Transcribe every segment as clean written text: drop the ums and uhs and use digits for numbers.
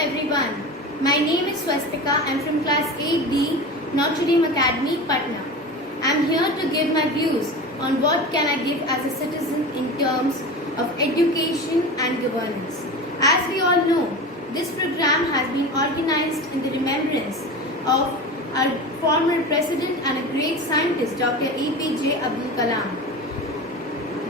everyone. My name is Swastika. I'm from class 8D, Notre Dame Academy, Patna. I'm here to give my views on what can I give as a citizen in terms of education and governance. As we all know, this program has been organized in the remembrance of our former president and a great scientist, Dr. APJ Abdul Kalam.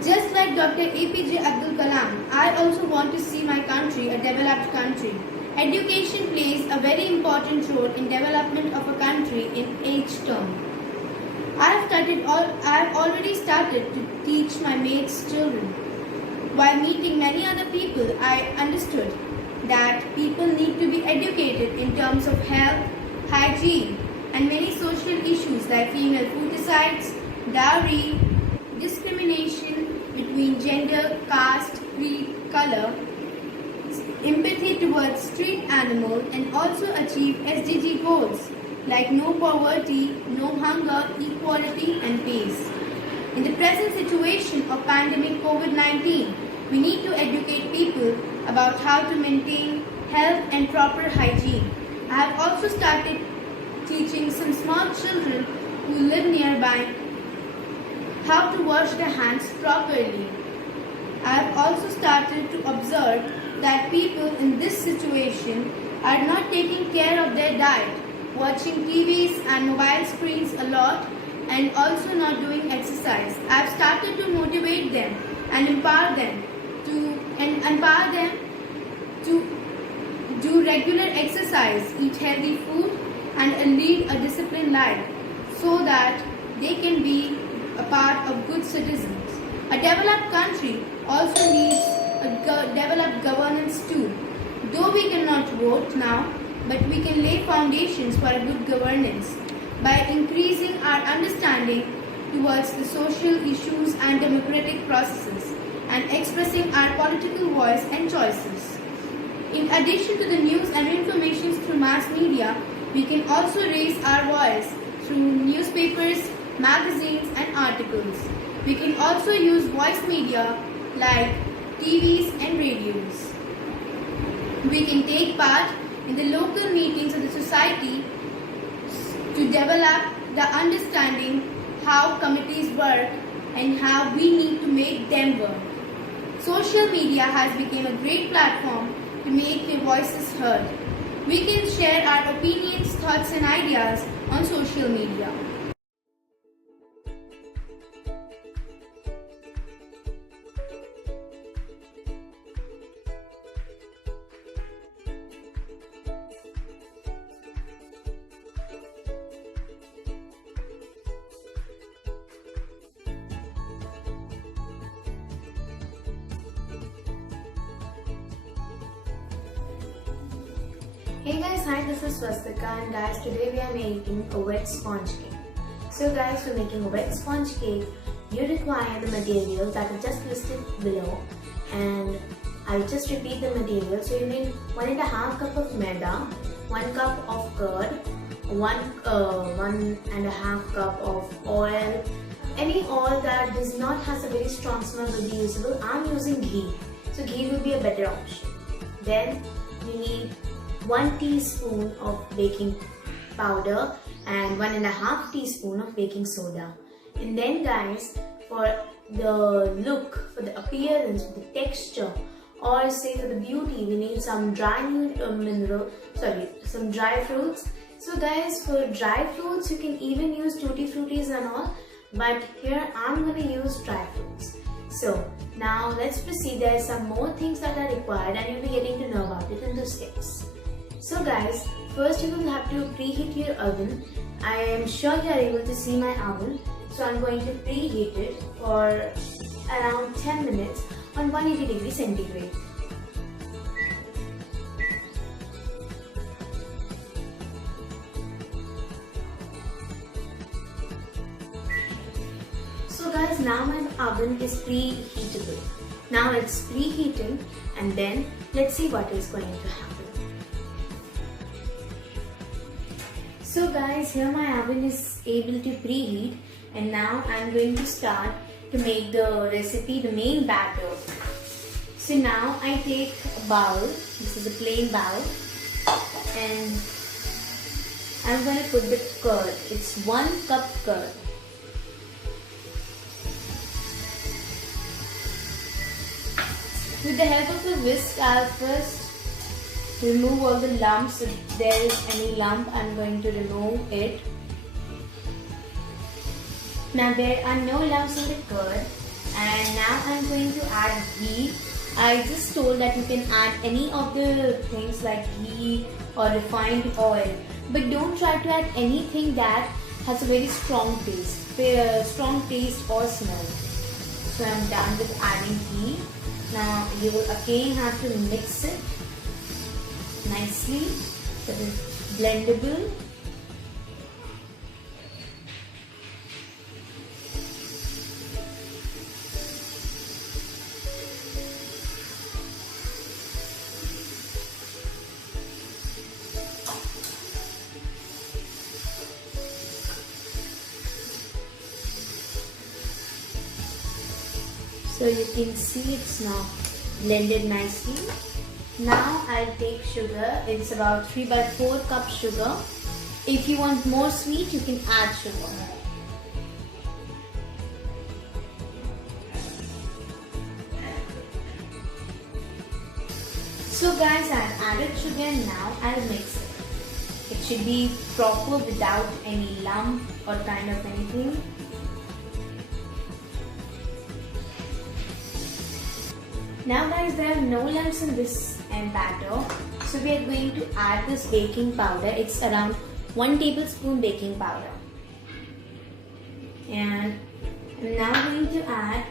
Just like Dr. APJ Abdul Kalam, I also want to see my country a developed country. Education plays a very important role in development of a country in each term. I have already started to teach my mates' children. While meeting many other people, I understood that people need to be educated in terms of health, hygiene, and many social issues like female feticides, dowry, discrimination between gender, caste, creed, color, empathy towards street animals, and also achieve SDG goals like no poverty, no hunger, equality, and peace. In the present situation of pandemic COVID-19, we need to educate people about how to maintain health and proper hygiene. I have also started teaching some small children who live nearby how to wash their hands properly. I have also started to observe that people in this situation are not taking care of their diet, watching TVs and mobile screens a lot, and also not doing exercise. I have started to motivate them and empower them to do regular exercise, eat healthy food, and lead a disciplined life so that they can be a part of good citizens. A developed country also needs a developed governance too. Though we cannot vote now, but we can lay foundations for a good governance by increasing our understanding towards the social issues and democratic processes and expressing our political voice and choices. In addition to the news and information through mass media, we can also raise our voice through newspapers, magazines, and articles. We can also use voice media like TVs and radios. We can take part in the local meetings of the society to develop the understanding how committees work and how we need to make them work. Social media has become a great platform to make their voices heard. We can share our opinions, thoughts, and ideas on social media. Hey guys, hi, this is Swastika, and guys, today we are making a wet sponge cake. So guys, for making a wet sponge cake, you require the materials that are just listed below, and I'll just repeat the materials. So you need 1.5 cup of maida, 1 cup of curd, 1.5 cup of oil. Any oil that does not have a very strong smell will be usable. I'm using ghee, so ghee will be a better option. Then you need 1 teaspoon of baking powder and 1.5 teaspoon of baking soda. And then guys, for the look, for the appearance, for the texture, or say for the beauty, we need some some dry fruits. So guys, for dry fruits, you can even use tutti fruttis and all, but here I'm gonna use dry fruits. So now let's proceed. There are some more things that are required and you'll be getting to know about it in the steps. So guys, first you will have to preheat your oven. I am sure you are able to see my oven. So I'm going to preheat it for around 10 minutes on 180 degrees centigrade. So guys, now my oven is preheatable. Now it's preheating, and then let's see what is going to happen. So guys, here my oven is able to preheat, and now I'm going to start to make the recipe, the main batter. So now I take a bowl, this is a plain bowl, and I'm going to put the curd. It's 1 cup curd. With the help of the whisk, I'll first remove all the lumps. If there is any lump, I'm going to remove it. Now there are no lumps in the curd, and now I'm going to add ghee. I just told that you can add any of the things like ghee or refined oil, but don't try to add anything that has a very strong taste or smell. So I'm done with adding ghee. Now you will again have to mix it nicely so it is blendable. So you can see it's now blended nicely. Now I'll take sugar. It's about 3/4 cup sugar. If you want more sweet, you can add sugar. So guys, I've added sugar and now I'll mix it. It should be proper without any lump or kind of anything. Now guys, there are no lumps in this batter, so we are going to add this baking powder. It's around 1 tablespoon baking powder, and I'm now going to add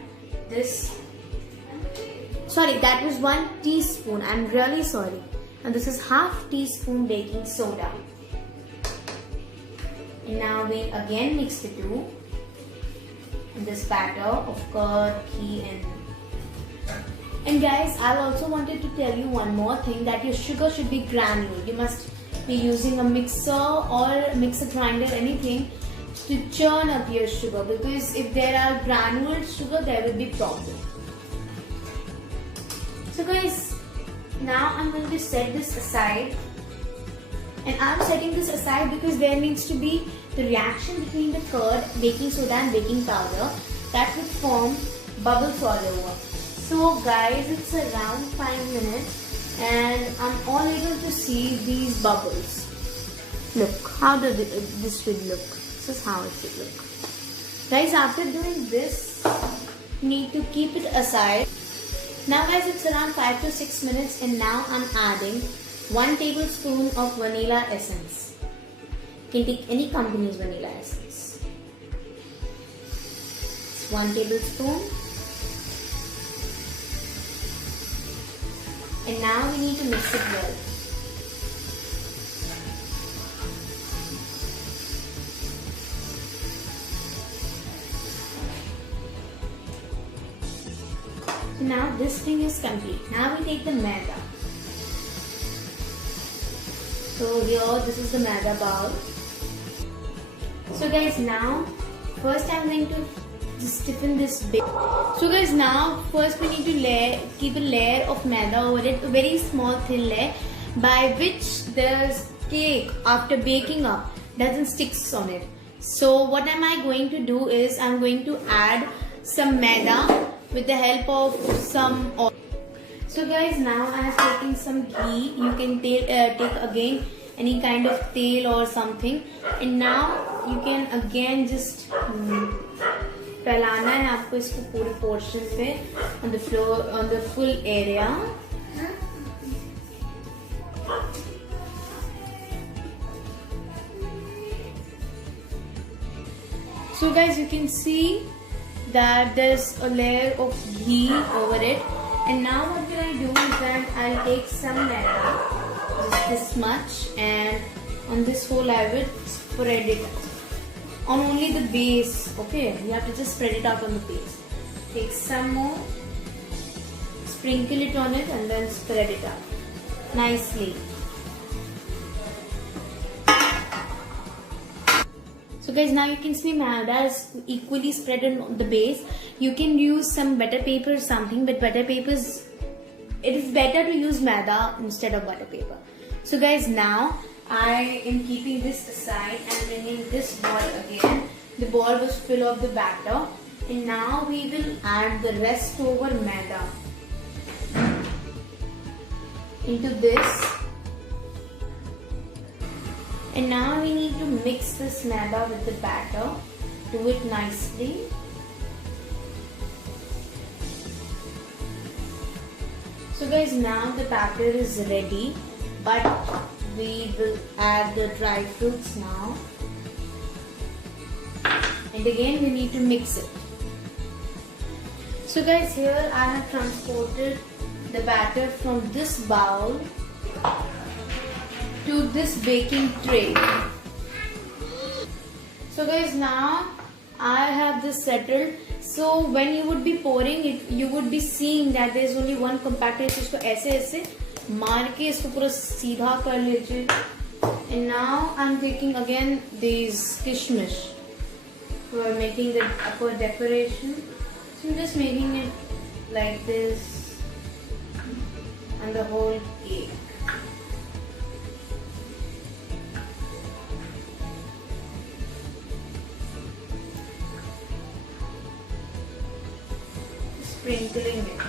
this. Sorry, that was 1 teaspoon. I'm really sorry. And this is half teaspoon baking soda. And now we again mix the two in this batter of curd, ghee, and guys, I also wanted to tell you one more thing, that your sugar should be granular. You must be using a mixer or mixer grinder, anything to churn up your sugar, because if there are granular sugar, there will be problem. So guys, now I'm going to set this aside, and I'm setting this aside because there needs to be the reaction between the curd, baking soda and baking powder that would form bubbles all over. So guys, it's around 5 minutes and I'm all able to see these bubbles. Look, how does this should look. This is how it should look. Guys, after doing this, you need to keep it aside. Now guys, it's around 5 to 6 minutes and now I'm adding 1 tablespoon of vanilla essence. You can take any company's vanilla essence. It's 1 tablespoon. And now we need to mix it well. So now this thing is complete. Now we take the maida. So here, this is the maida bowl. So guys, now first I'm going to just stiffen this bit. So guys, now first we need to keep a layer of maida over it, a very small thin layer, by which the cake after baking up doesn't stick on it. So what am I going to do is I'm going to add some maida with the help of some oil. So guys, now I have taken some ghee. You can take again any kind of tail or something, and now you can again just फैलाना है आपको इसको पूरे portion पे on the floor, on the full area. So guys, you can see that there's a layer of ghee over it, and now what will I do is that I'll take some maida, just this much, and on this whole I will spread it on only the base. Okay, you have to just spread it out on the base. Take some more, sprinkle it on it, and then spread it out nicely. So guys, now you can see maida is equally spread on the base. You can use some butter paper or something, but butter papers, it is better to use maida instead of butter paper. So guys, now I am keeping this aside and bringing this ball again. The ball was full of the batter, and now we will add the rest over maida into this. And now we need to mix this maida with the batter. Do it nicely. So guys, now the batter is ready, but we will add the dry fruits now. And again we need to mix it. So guys, here I have transported the batter from this bowl to this baking tray. So guys, now I have this settled. So when you would be pouring it, you would be seeing that there is only one compactor. इसको ऐसे ऐसे मार के इसको पूरा सीधा कर लीजिए. And now I'm taking again these kishmish for making the upper decoration. So I'm just making it like this on the whole cake. Sprinkling it.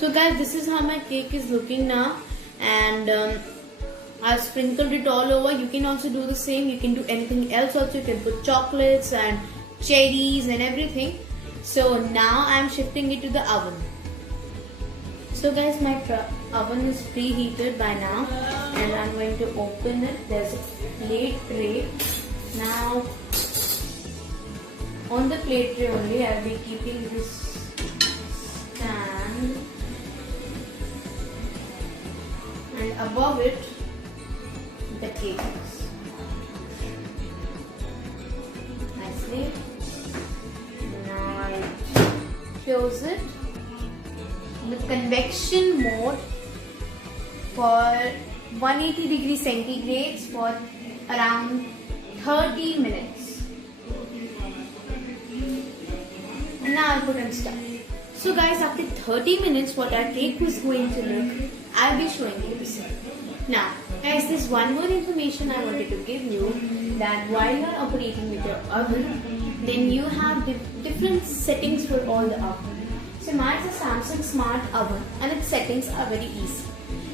So guys, this is how my cake is looking now, and I've sprinkled it all over. You can also do the same. You can do anything else also. You can put chocolates and cherries and everything. So now I'm shifting it to the oven. So guys, my oven is preheated by now, and I'm going to open it. There's a plate tray. Now on the plate tray only, I'll be keeping this stand. And above it, the cake is. Nicely. Now I close it. The convection mode for 180 degrees centigrade for around 30 minutes. And now I'll put on start. So guys, after 30 minutes, what our cake was going to look, I'll be showing you the same. Now, guys, there's one more information I wanted to give you, that while you're operating with your oven, then you have different settings for all the oven. So mine is a Samsung Smart Oven, and its settings are very easy.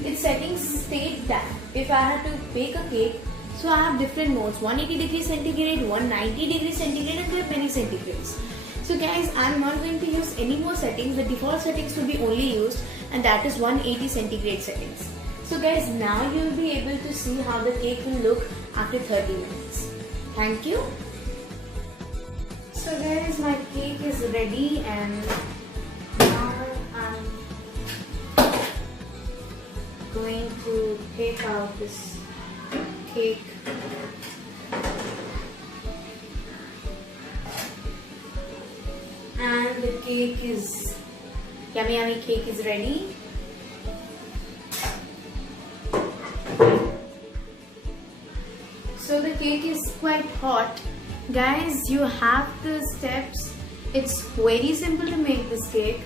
Its settings state that if I have to bake a cake, so I have different modes, 180 degrees centigrade, 190 degrees centigrade, and there are many centigrades. So guys, I'm not going to use any more settings. The default settings will be only used, and that is 180 centigrade settings. So guys, now you will be able to see how the cake will look after 30 minutes. Thank you. So guys, my cake is ready, and now I'm going to take out this cake. And the cake is, yummy cake is ready. So the cake is quite hot. Guys, you have the steps. It's very simple to make this cake,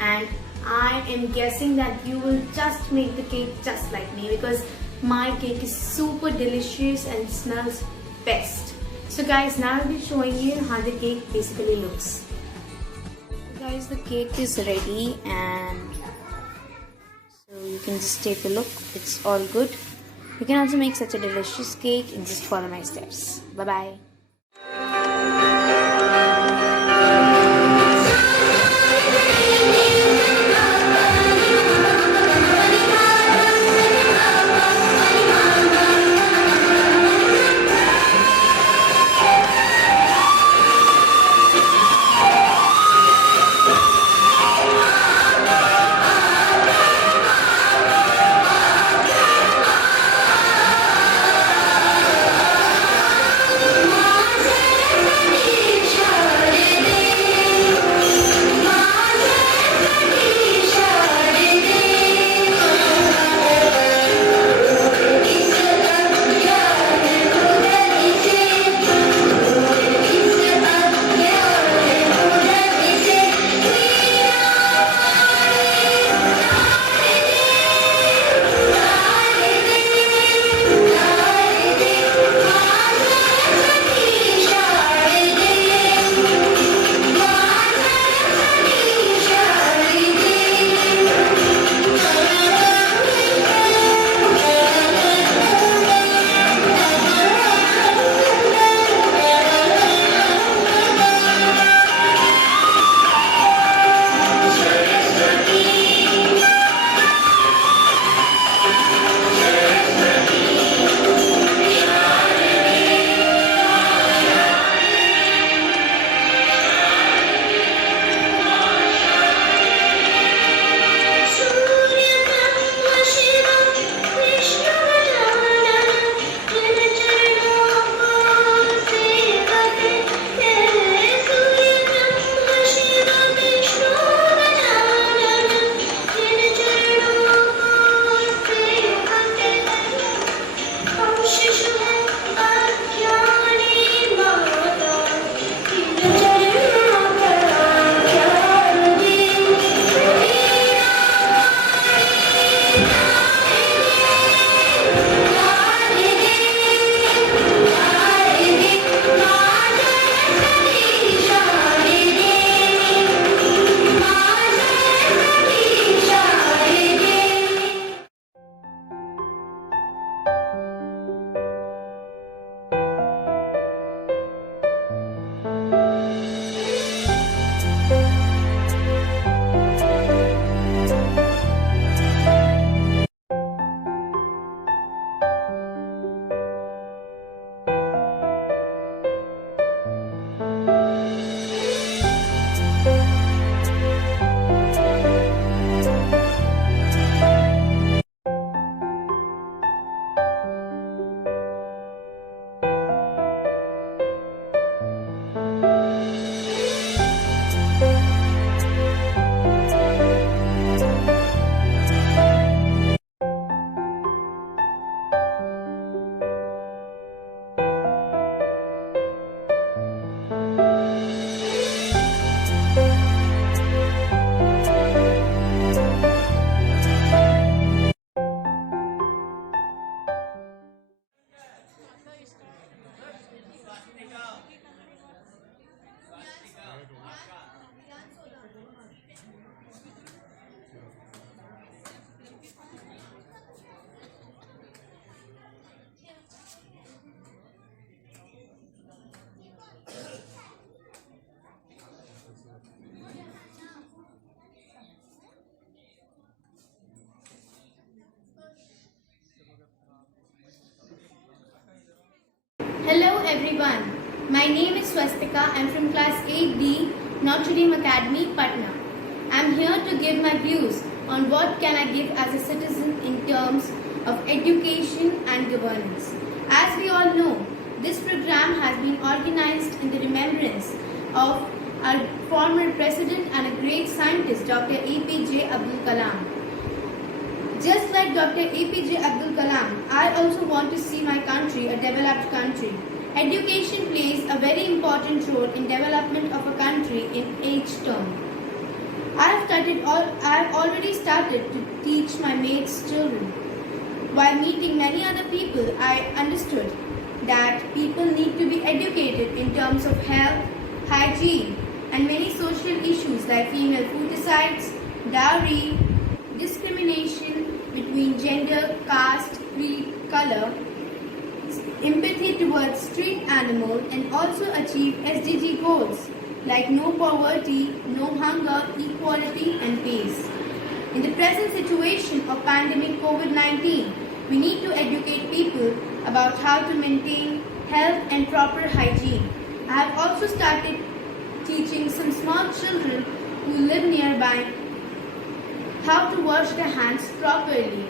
and I am guessing that you will just make the cake just like me, because my cake is super delicious and smells best. So guys, now I'll be showing you how the cake basically looks. Guys, the cake is ready, and so you can just take a look. It's all good. You can also make such a delicious cake and just follow my steps. Bye bye. everyone. My name is Swastika. I'm from class 8D, Notre Dame Academy, Patna. I'm here to give my views on what can I give as a citizen in terms of education and governance. As we all know, this program has been organized in the remembrance of our former president and a great scientist, Dr. APJ Abdul Kalam. Just like Dr. APJ Abdul Kalam, I also want to see my country a developed country. Education plays a very important role in development of a country in each term. I have already started to teach my mates' children. While meeting many other people, I understood that people need to be educated in terms of health, hygiene, and many social issues like female feticides, dowry, discrimination between gender, caste, creed, color, empathy towards street animals, and also achieve SDG goals like no poverty, no hunger, equality, and peace. In the present situation of pandemic COVID-19, we need to educate people about how to maintain health and proper hygiene. I have also started teaching some small children who live nearby how to wash their hands properly.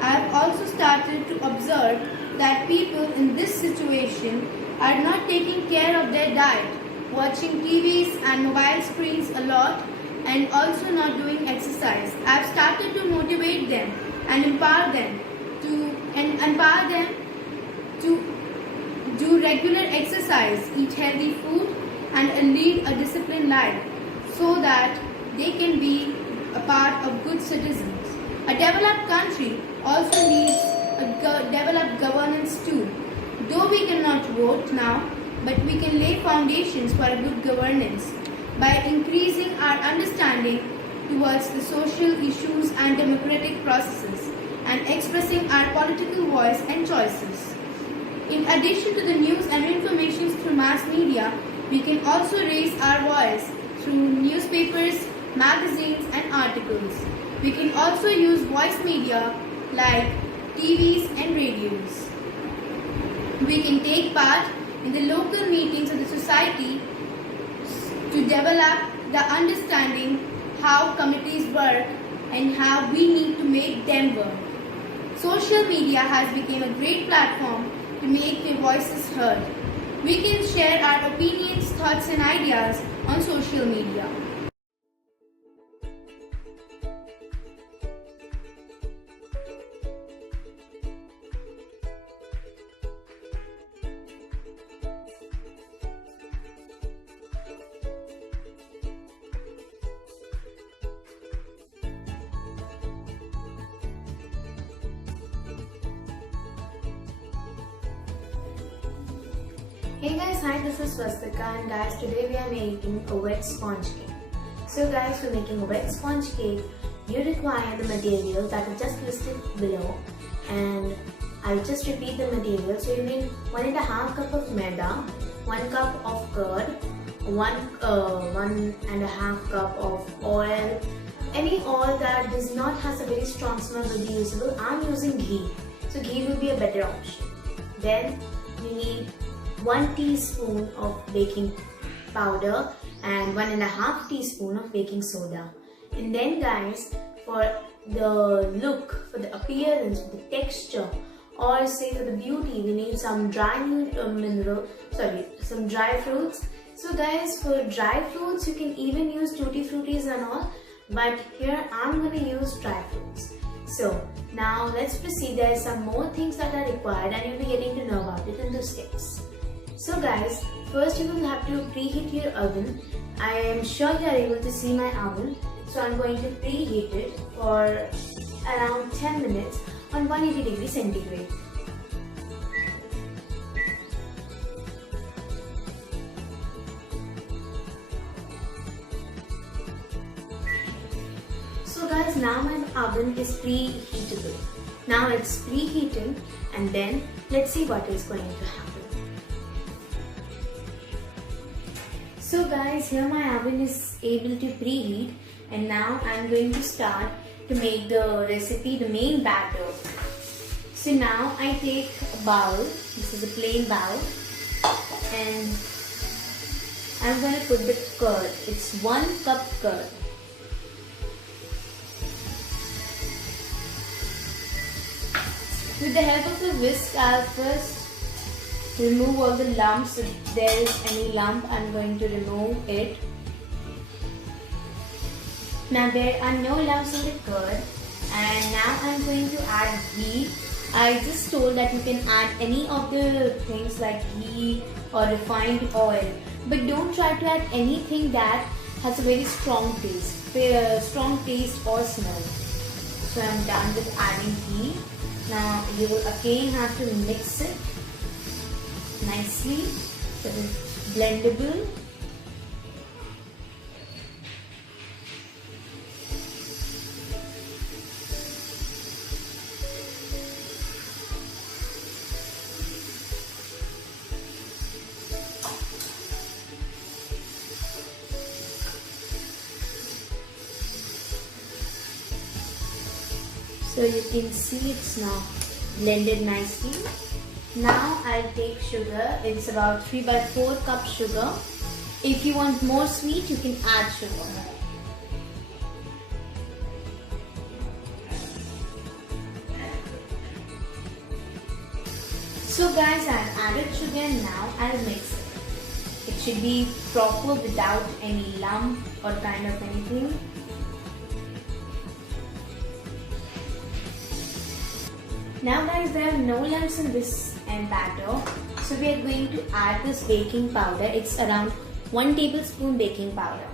I have also started to observe that people in this situation are not taking care of their diet, watching TVs and mobile screens a lot, and also not doing exercise. I have started to motivate them and empower them to do regular exercise, eat healthy food, and lead a disciplined life so that they can be a part of good citizens. A developed country also needs a developed governance too. Though we cannot vote now, but we can lay foundations for a good governance by increasing our understanding towards the social issues and democratic processes and expressing our political voice and choices. In addition to the news and information through mass media, we can also raise our voice through newspapers, magazines, and articles. We can also use voice media like TVs and radios. We can take part in the local meetings of the society to develop the understanding how committees work and how we need to make them work. Social media has become a great platform to make their voices heard. We can share our opinions, thoughts, and ideas on social media. Hey guys, hi, this is Swastika, and guys, today we are making a wet sponge cake. So guys, for making a wet sponge cake, you require the materials that are just listed below, and I'll just repeat the materials. So you need 1.5 cup of maida, 1 cup of curd, 1.5 cup of oil. Any oil that does not has a very strong smell will be usable. I'm using ghee, so ghee will be a better option. Then you need 1 teaspoon of baking powder and 1.5 teaspoon of baking soda. And then guys, for the look, for the appearance, for the texture, or say for the beauty, we need some some dry fruits. So guys, for dry fruits, you can even use tutti fruttis and all, but here I'm going to use dry fruits. So now let's proceed. There are some more things that are required and you'll be getting to know about it in the steps. So guys, first you will have to preheat your oven. I am sure you are able to see my oven. So I'm going to preheat it for around 10 minutes on 180 degrees centigrade. So guys, now my oven is preheatable. Now it's preheating, and then let's see what is going to happen. So guys, here my oven is able to preheat, and now I'm going to start to make the recipe, the main batter. So now I take a bowl, this is a plain bowl, and I'm going to put the curd. It's 1 cup curd. With the help of the whisk, I'll first remove all the lumps. If there is any lump, I'm going to remove it. Now there are no lumps in the curd, and now I'm going to add ghee. I just told that you can add any of the things like ghee or refined oil, but don't try to add anything that has a very strong taste or smell. So I'm done with adding ghee. Now you will again have to mix it nicely so it's blendable. So you can see it's now blended nicely. Now I'll take sugar. It's about 3/4 cup sugar. If you want more sweet, you can add sugar. So guys, I've added sugar and now I'll mix it. It should be proper without any lump or kind of anything. Now guys, there are no lumps in this batter, so we are going to add this baking powder. It's around 1 tablespoon baking powder,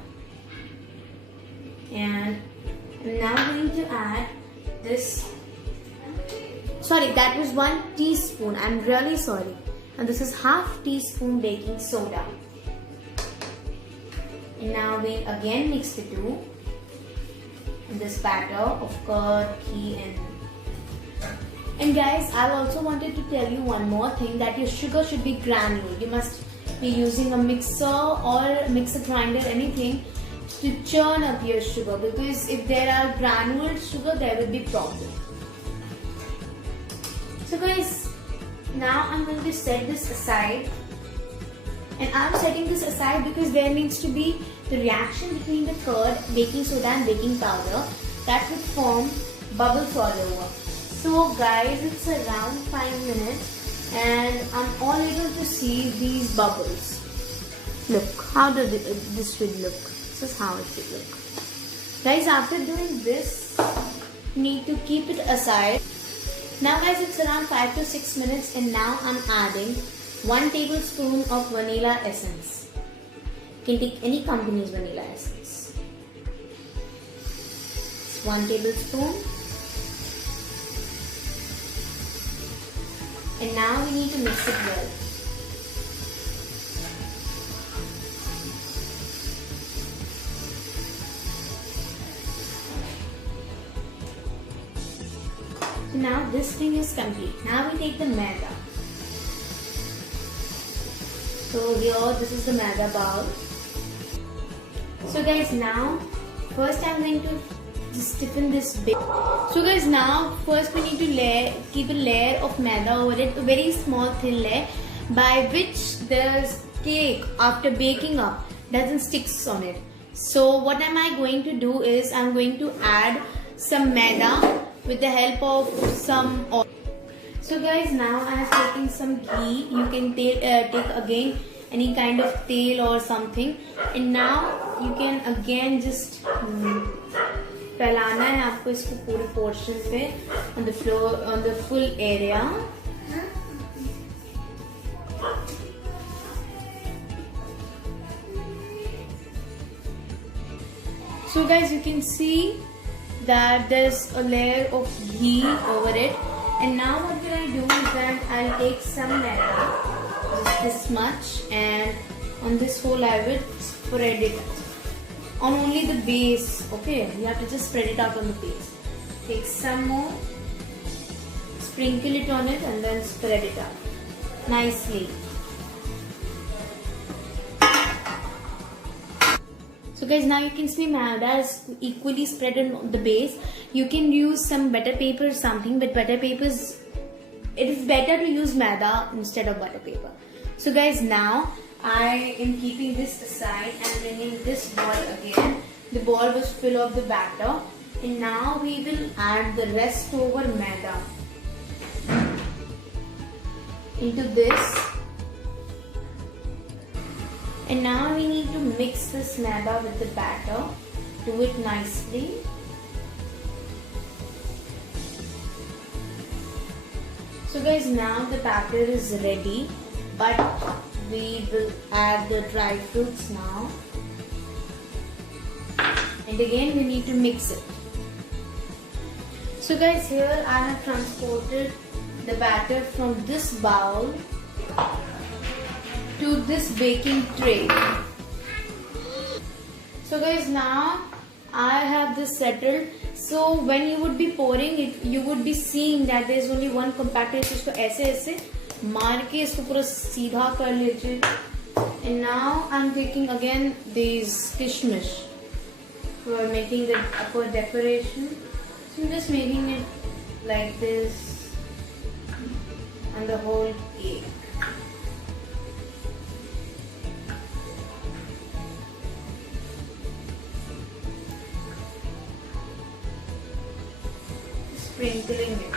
and I'm now going to add this. Sorry, that was 1 teaspoon. I'm really sorry. And this is ½ teaspoon baking soda. And now we again mix the two in this batter of curd, ghee, and guys, I also wanted to tell you one more thing, that your sugar should be granule. You must be using a mixer or mixer grinder, anything to churn up your sugar, because if there are granuled sugar, there will be problem. So guys, now I'm going to set this aside, and I'm setting this aside because there needs to be the reaction between the curd, baking soda and baking powder that would form bubbles all over. So guys, it's around 5 minutes and I'm all able to see these bubbles. Look, how does this should look. This is how it should look. Guys, after doing this, you need to keep it aside. Now guys, it's around 5 to 6 minutes and now I'm adding 1 tablespoon of vanilla essence. You can take any company's vanilla essence. It's 1 tablespoon. And now we need to mix it well. So now this thing is complete. Now we take the maida. So here, this is the maida bowl. So guys, now first I'm going to just stiffen this bit. So guys, now first we need to keep a layer of maida over it, a very small thin layer, by which the cake after baking up doesn't stick on it. So what am I going to do is I'm going to add some maida with the help of some oil. So guys, now I have taken some ghee. You can take again any kind of tail or something, and now you can again just फैलाना है आपको इसको पूरे portion पे on the floor, on the full area. So guys, you can see that there's a layer of ghee over it, and now what will I do is that I'll take some maida, just this much, and on this whole I will spread it on only the base. Okay, you have to just spread it out on the base. Take some more, sprinkle it on it, and then spread it out nicely. So guys, now you can see maida is equally spread on the base. You can use some butter paper or something, but butter papers, it is better to use maida instead of butter paper. So guys, now I am keeping this aside and bringing this ball again. The ball was full of the batter, and now we will add the rest over maida into this. And now we need to mix this maida with the batter. Do it nicely. So guys, now the batter is ready, but we will add the dry fruits now. And again we need to mix it. So guys, here I have transported the batter from this bowl to this baking tray. So guys, now I have this settled. So when you would be pouring it, you would be seeing that there is only one compactor. इसको ऐसे ऐसे मार के इसको पूरा सीधा कर लीजिए. And now I'm taking again these kishmish for making the upper decoration. So I'm just making it like this on the whole cake. Sprinkling it.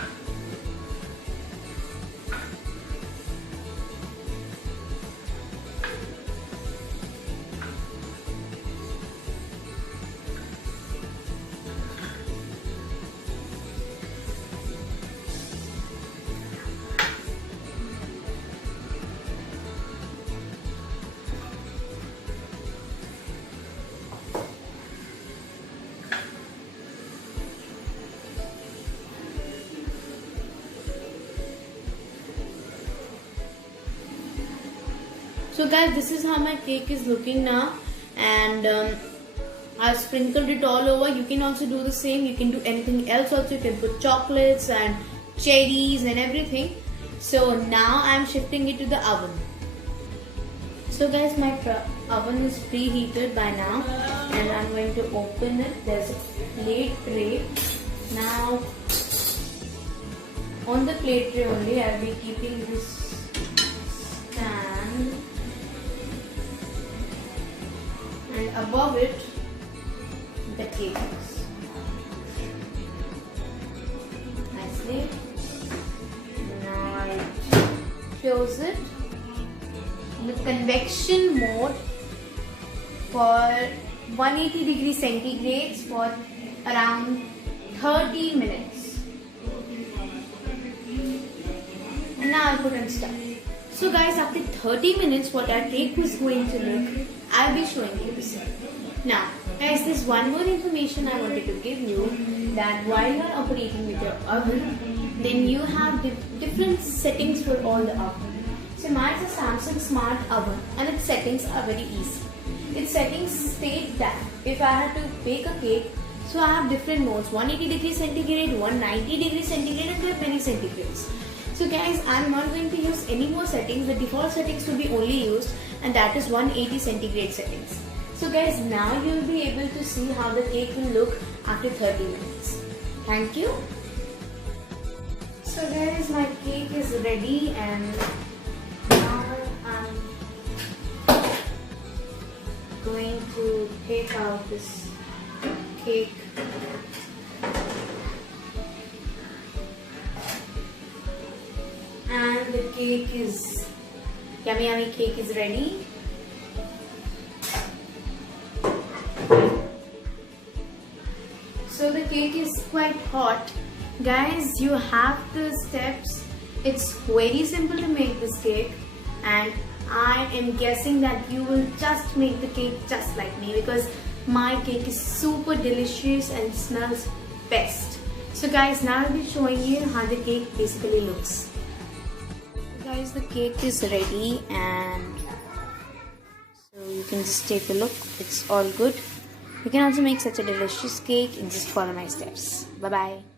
So guys, this is how my cake is looking now, and I've sprinkled it all over. You can also do the same. You can do anything else also. You can put chocolates and cherries and everything. So now I'm shifting it to the oven. So guys, my oven is preheated by now, and I'm going to open it. There's a plate tray. Now on the plate tray only, I'll be keeping this stand. And above it, the cake is nicely. Now I close it in the convection mode for 180 degrees centigrade for around 30 minutes. And now I'll put on start. So guys, after 30 minutes, what our cake is going to look, I'll be showing you the same. Now, guys, there's one more information I wanted to give you, that while you're operating with your oven, then you have different settings for all the oven. So mine is a Samsung Smart Oven, and its settings are very easy. Its settings state that if I had to bake a cake, so I have different modes, 180 degrees centigrade, 190 degrees centigrade, and there are many centigrades. So guys, I'm not going to use any more settings. The default settings will be only used, and that is 180 centigrade settings. So guys, now you will be able to see how the cake will look after 30 minutes. Thank you. So guys, my cake is ready, and now I'm going to take out this cake. And the cake is, yummy cake is ready. So the cake is quite hot. Guys, you have the steps. It's very simple to make this cake, and I am guessing that you will just make the cake just like me, because my cake is super delicious and smells best. So guys, now I'll be showing you how the cake basically looks. Guys, the cake is ready, and so you can just take a look. It's all good. You can also make such a delicious cake and just follow my steps. Bye bye.